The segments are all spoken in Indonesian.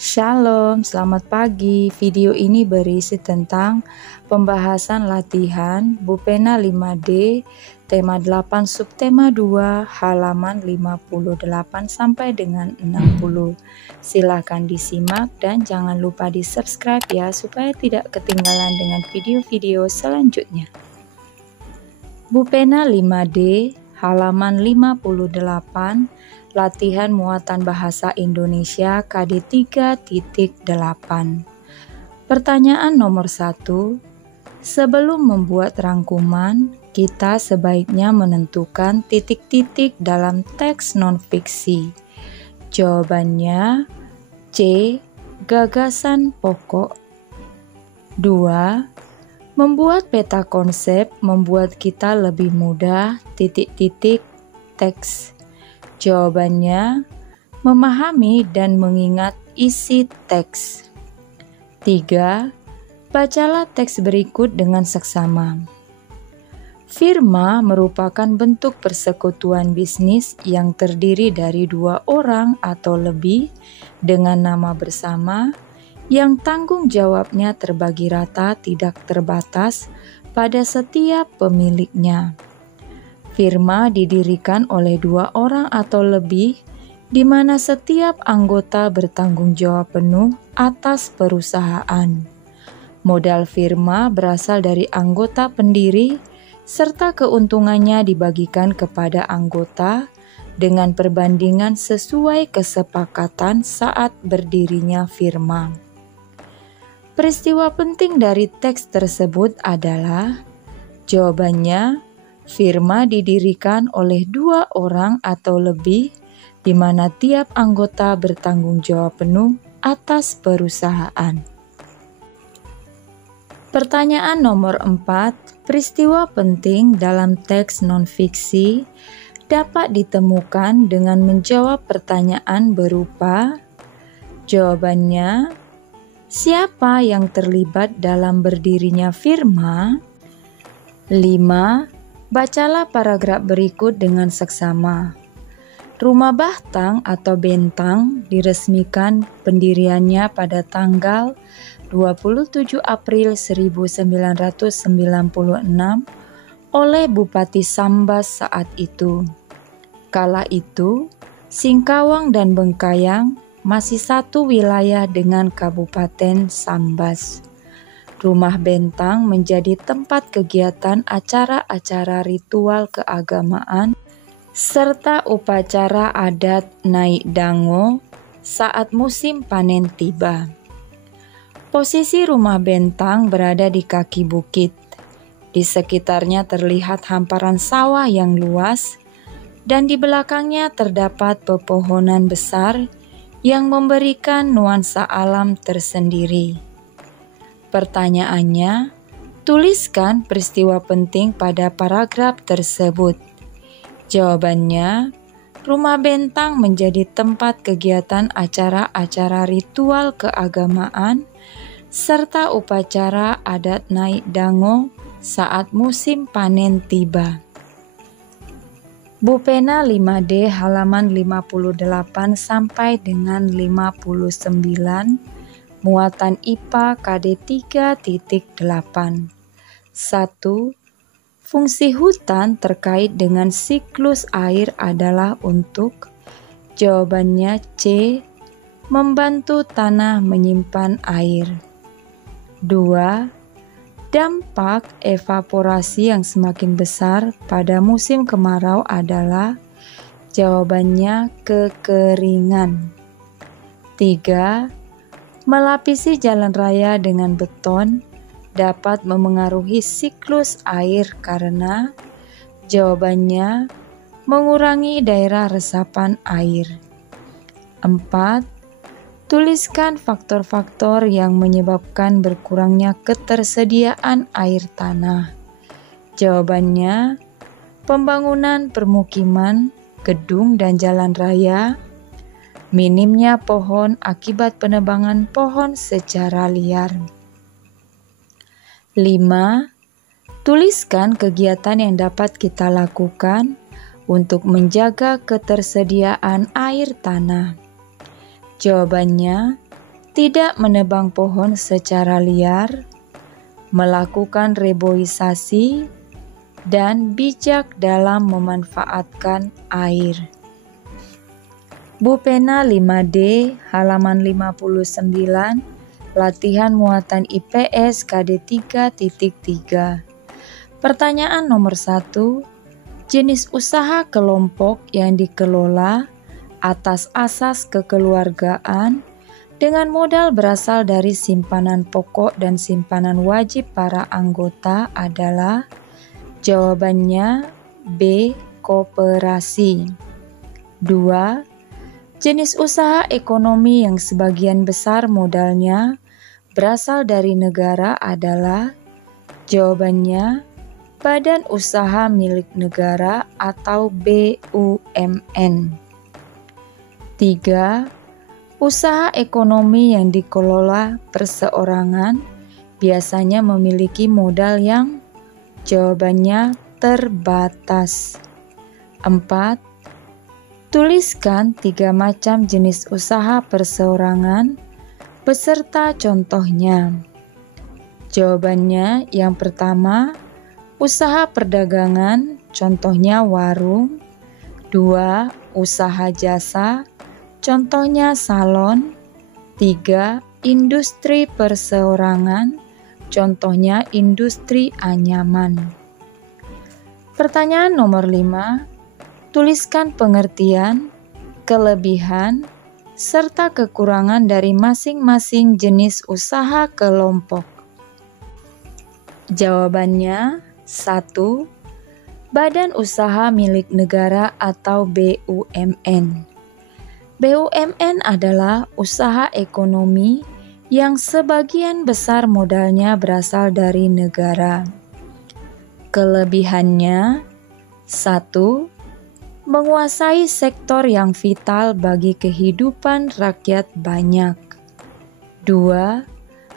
Shalom, selamat pagi. Video ini berisi tentang pembahasan latihan Bupena 5D, tema 8, subtema 2, halaman 58 sampai dengan 60. Silakan disimak dan jangan lupa di-subscribe ya, supaya tidak ketinggalan dengan video-video selanjutnya. Bupena 5D, halaman 58, latihan muatan bahasa Indonesia KD 3.8. Pertanyaan nomor 1. Sebelum membuat rangkuman, kita sebaiknya menentukan titik-titik dalam teks non-fiksi. Jawabannya C. Gagasan pokok. 2. Membuat peta konsep membuat kita lebih mudah titik-titik teks. Jawabannya, memahami dan mengingat isi teks. 3. Bacalah teks berikut dengan seksama. Firma merupakan bentuk persekutuan bisnis yang terdiri dari 2 orang atau lebih dengan nama bersama yang tanggung jawabnya terbagi rata tidak terbatas pada setiap pemiliknya. Firma didirikan oleh 2 orang atau lebih, di mana setiap anggota bertanggung jawab penuh atas perusahaan. Modal firma berasal dari anggota pendiri, serta keuntungannya dibagikan kepada anggota dengan perbandingan sesuai kesepakatan saat berdirinya firma. Peristiwa penting dari teks tersebut adalah, jawabannya, firma didirikan oleh 2 orang atau lebih, di mana tiap anggota bertanggung jawab penuh atas perusahaan. Pertanyaan nomor 4. Peristiwa penting dalam teks non-fiksi dapat ditemukan dengan menjawab pertanyaan berupa, jawabannya, siapa yang terlibat dalam berdirinya firma? 5. Bacalah paragraf berikut dengan seksama. Rumah Bahtang atau Bentang diresmikan pendiriannya pada tanggal 27 April 1996 oleh Bupati Sambas saat itu. Kala itu, Singkawang dan Bengkayang masih satu wilayah dengan Kabupaten Sambas. Rumah Bentang menjadi tempat kegiatan acara-acara ritual keagamaan serta upacara adat naik dango saat musim panen tiba. Posisi rumah Bentang berada di kaki bukit. Di sekitarnya terlihat hamparan sawah yang luas dan di belakangnya terdapat pepohonan besar yang memberikan nuansa alam tersendiri. Pertanyaannya, tuliskan peristiwa penting pada paragraf tersebut. Jawabannya, Rumah Bentang menjadi tempat kegiatan acara-acara ritual keagamaan serta upacara adat naik dango saat musim panen tiba. Bupena 5D halaman 58 sampai dengan 59. Muatan IPA KD 3.8. 1. Fungsi hutan terkait dengan siklus air adalah untuk, jawabannya C. Membantu tanah menyimpan air. 2. Dampak evaporasi yang semakin besar pada musim kemarau adalah, jawabannya kekeringan. 3. Melapisi jalan raya dengan beton dapat memengaruhi siklus air karena, jawabannya, mengurangi daerah resapan air. 4. Tuliskan faktor-faktor yang menyebabkan berkurangnya ketersediaan air tanah. Jawabannya, pembangunan permukiman, gedung dan jalan raya, minimnya pohon akibat penebangan pohon secara liar. 5. Tuliskan kegiatan yang dapat kita lakukan untuk menjaga ketersediaan air tanah. Jawabannya, tidak menebang pohon secara liar, melakukan reboisasi, dan bijak dalam memanfaatkan air. Bu Pena 5D halaman 59, latihan muatan IPS KD 3.3. Pertanyaan nomor 1. Jenis usaha kelompok yang dikelola atas asas kekeluargaan dengan modal berasal dari simpanan pokok dan simpanan wajib para anggota adalah? Jawabannya B. Koperasi. 2. Jenis usaha ekonomi yang sebagian besar modalnya berasal dari negara adalah? Jawabannya Badan Usaha Milik Negara atau BUMN. 3. Usaha ekonomi yang dikelola perseorangan biasanya memiliki modal yang? Jawabannya terbatas. 4. Tuliskan 3 macam jenis usaha perseorangan beserta contohnya. Jawabannya yang pertama, usaha perdagangan, contohnya warung. 2. Usaha jasa, contohnya salon. 3. Industri perseorangan, contohnya industri anyaman. Pertanyaan nomor 5. Tuliskan pengertian, kelebihan, serta kekurangan dari masing-masing jenis usaha kelompok. Jawabannya 1. Badan Usaha Milik Negara atau BUMN. BUMN adalah usaha ekonomi yang sebagian besar modalnya berasal dari negara. Kelebihannya 1. Menguasai sektor yang vital bagi kehidupan rakyat banyak. 2.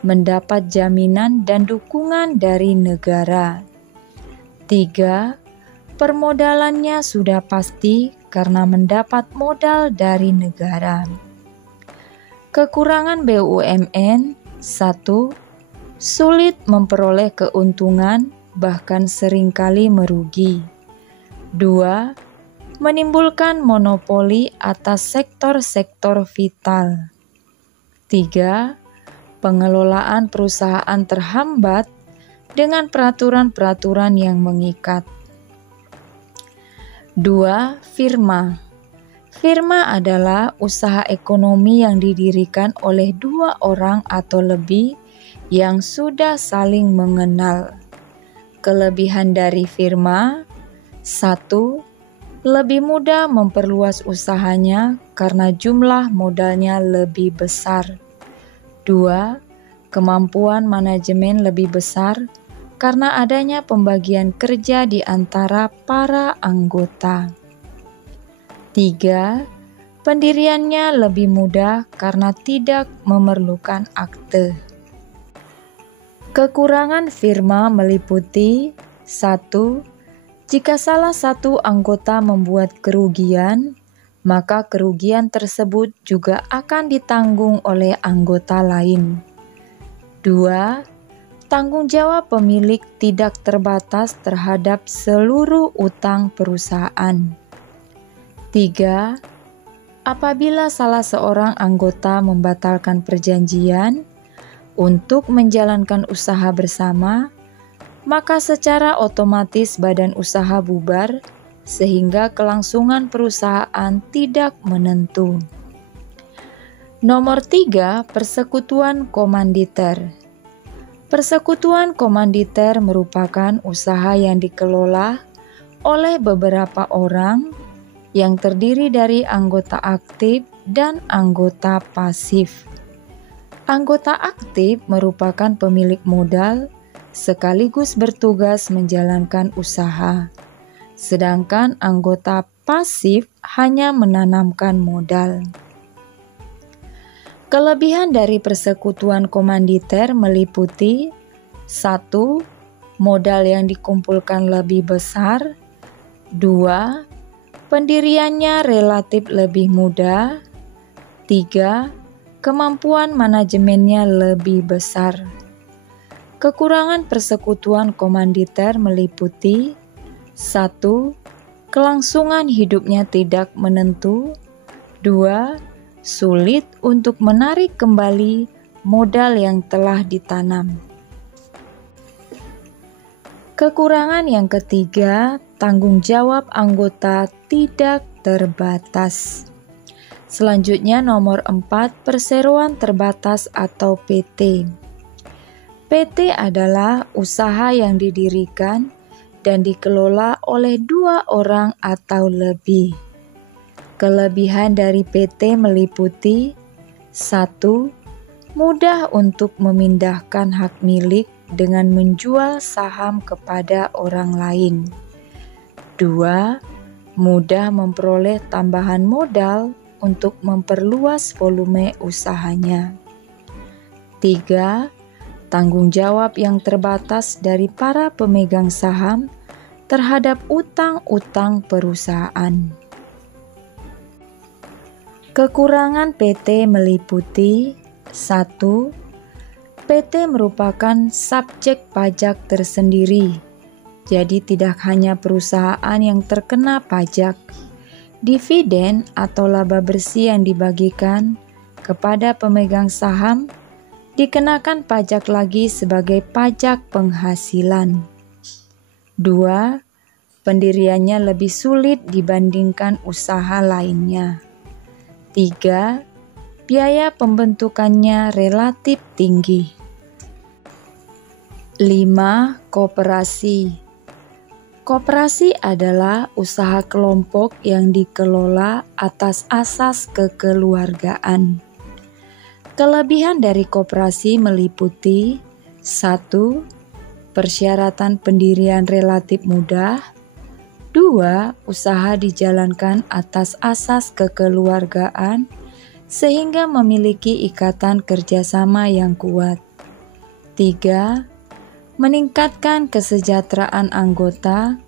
Mendapat jaminan dan dukungan dari negara. 3. Permodalannya sudah pasti karena mendapat modal dari negara. Kekurangan BUMN 1. Sulit memperoleh keuntungan, bahkan seringkali merugi. 2. Menimbulkan monopoli atas sektor-sektor vital. 3. Pengelolaan perusahaan terhambat dengan peraturan-peraturan yang mengikat. 2. Firma. Firma adalah usaha ekonomi yang didirikan oleh 2 orang atau lebih yang sudah saling mengenal. Kelebihan dari firma 1. Lebih mudah memperluas usahanya karena jumlah modalnya lebih besar. 2. Kemampuan manajemen lebih besar karena adanya pembagian kerja di antara para anggota. 3. Pendiriannya lebih mudah karena tidak memerlukan akte. Kekurangan firma meliputi 1. Jika salah satu anggota membuat kerugian, maka kerugian tersebut juga akan ditanggung oleh anggota lain. 2. Tanggung jawab pemilik tidak terbatas terhadap seluruh utang perusahaan. 3. Apabila salah seorang anggota membatalkan perjanjian untuk menjalankan usaha bersama, maka secara otomatis badan usaha bubar sehingga kelangsungan perusahaan tidak menentu. Nomor 3, persekutuan komanditer. Persekutuan komanditer merupakan usaha yang dikelola oleh beberapa orang yang terdiri dari anggota aktif dan anggota pasif. Anggota aktif merupakan pemilik modal sekaligus bertugas menjalankan usaha, sedangkan anggota pasif hanya menanamkan modal. Kelebihan dari persekutuan komanditer meliputi 1. Modal yang dikumpulkan lebih besar. 2. Pendiriannya relatif lebih mudah. 3. kemampuan manajemennya lebih besar. Kekurangan persekutuan komanditer meliputi 1. Kelangsungan hidupnya tidak menentu. 2. Sulit untuk menarik kembali modal yang telah ditanam. Kekurangan yang ketiga, tanggung jawab anggota tidak terbatas. Selanjutnya nomor 4, perseroan terbatas atau PT. PT adalah usaha yang didirikan dan dikelola oleh 2 orang atau lebih. Kelebihan dari PT meliputi 1. Mudah untuk memindahkan hak milik dengan menjual saham kepada orang lain. 2. Mudah memperoleh tambahan modal untuk memperluas volume usahanya. 3. Tanggung jawab yang terbatas dari para pemegang saham terhadap utang-utang perusahaan. Kekurangan PT meliputi 1. PT merupakan subjek pajak tersendiri, jadi tidak hanya perusahaan yang terkena pajak. Dividen atau laba bersih yang dibagikan kepada pemegang saham dikenakan pajak lagi sebagai pajak penghasilan. 2. Pendiriannya lebih sulit dibandingkan usaha lainnya. 3. Biaya pembentukannya relatif tinggi. 5. Koperasi. Koperasi adalah usaha kelompok yang dikelola atas asas kekeluargaan. Kelebihan dari koperasi meliputi 1. Persyaratan pendirian relatif mudah. 2. Usaha dijalankan atas asas kekeluargaan sehingga memiliki ikatan kerjasama yang kuat. 3. Meningkatkan kesejahteraan anggota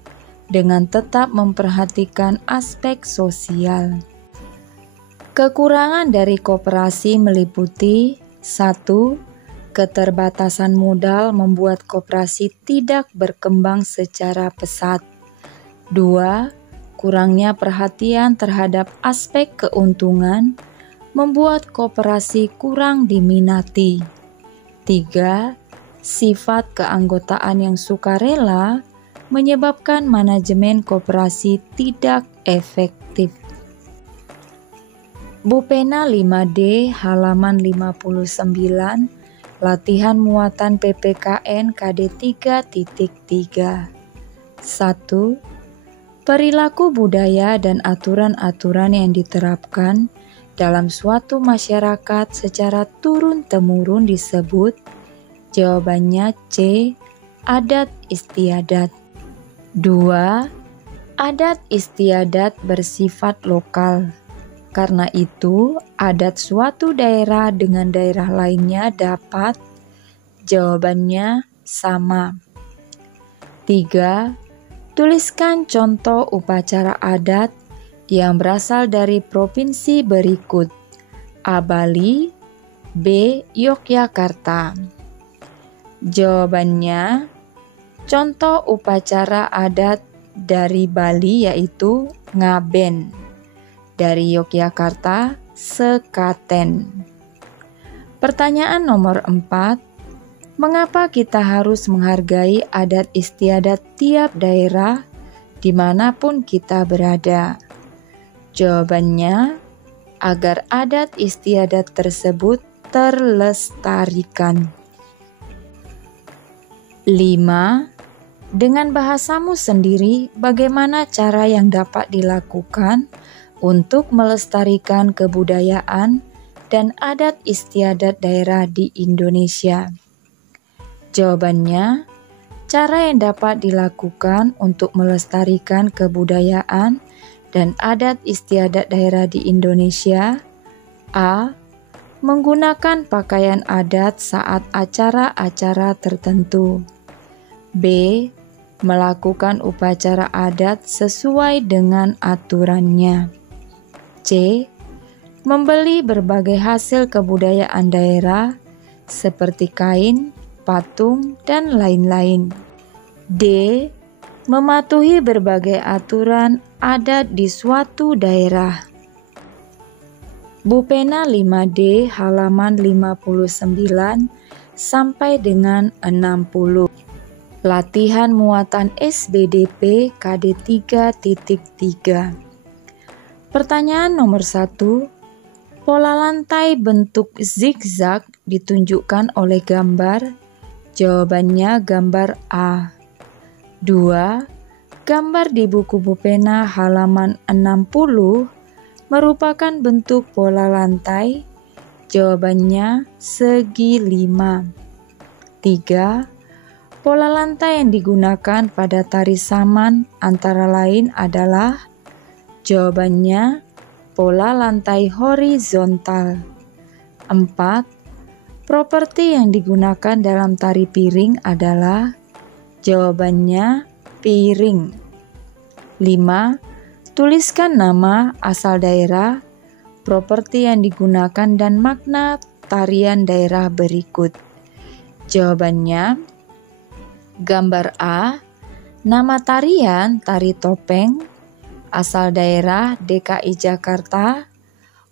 dengan tetap memperhatikan aspek sosial. Kekurangan dari koperasi meliputi 1. Keterbatasan modal membuat koperasi tidak berkembang secara pesat. 2. Kurangnya perhatian terhadap aspek keuntungan membuat koperasi kurang diminati. 3. Sifat keanggotaan yang sukarela menyebabkan manajemen koperasi tidak efektif. Bupena 5D halaman 59, latihan muatan PPKN KD 3.3. 1. Perilaku budaya dan aturan-aturan yang diterapkan dalam suatu masyarakat secara turun-temurun disebut. Jawabannya C. Adat istiadat. 2. Adat istiadat bersifat lokal. Karena itu, adat suatu daerah dengan daerah lainnya dapat. Jawabannya sama. 3. Tuliskan contoh upacara adat yang berasal dari provinsi berikut. A. Bali, B. Yogyakarta. Jawabannya, contoh upacara adat dari Bali yaitu ngaben. Dari Yogyakarta, sekaten. Pertanyaan nomor 4. Mengapa kita harus menghargai adat istiadat tiap daerah dimanapun kita berada? Jawabannya, agar adat istiadat tersebut terlestarikan. 5. Dengan bahasamu sendiri, bagaimana cara yang dapat dilakukan untuk melestarikan kebudayaan dan adat istiadat daerah di Indonesia? Jawabannya, cara yang dapat dilakukan untuk melestarikan kebudayaan dan adat istiadat daerah di Indonesia. A. Menggunakan pakaian adat saat acara-acara tertentu. B. Melakukan upacara adat sesuai dengan aturannya. C. membeli berbagai hasil kebudayaan daerah seperti kain, patung, dan lain-lain. D. Mematuhi berbagai aturan adat di suatu daerah. Bupena 5D halaman 59 sampai dengan 60. Latihan muatan SBDP KD 3.3. Pertanyaan nomor 1. Pola lantai bentuk zigzag ditunjukkan oleh gambar. Jawabannya gambar A. 2. Gambar di buku Bupena halaman 60 merupakan bentuk pola lantai. Jawabannya segi 5. 3. Pola lantai yang digunakan pada tari saman antara lain adalah. Jawabannya pola lantai horizontal. 4. Properti yang digunakan dalam tari piring adalah. Jawabannya piring. 5. Tuliskan nama, asal daerah, properti yang digunakan dan makna tarian daerah berikut. Jawabannya gambar A. Nama tarian tari topeng, asal daerah DKI Jakarta,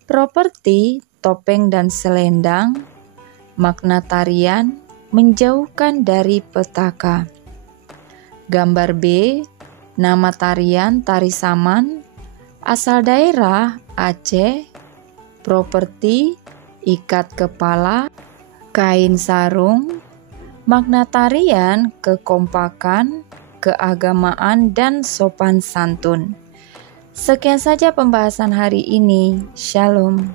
properti topeng dan selendang, makna tarian menjauhkan dari petaka. Gambar B. Nama tarian tari saman, asal daerah Aceh, properti ikat kepala, kain sarung, makna tarian kekompakan, keagamaan, dan sopan santun. Sekian saja pembahasan hari ini. Shalom.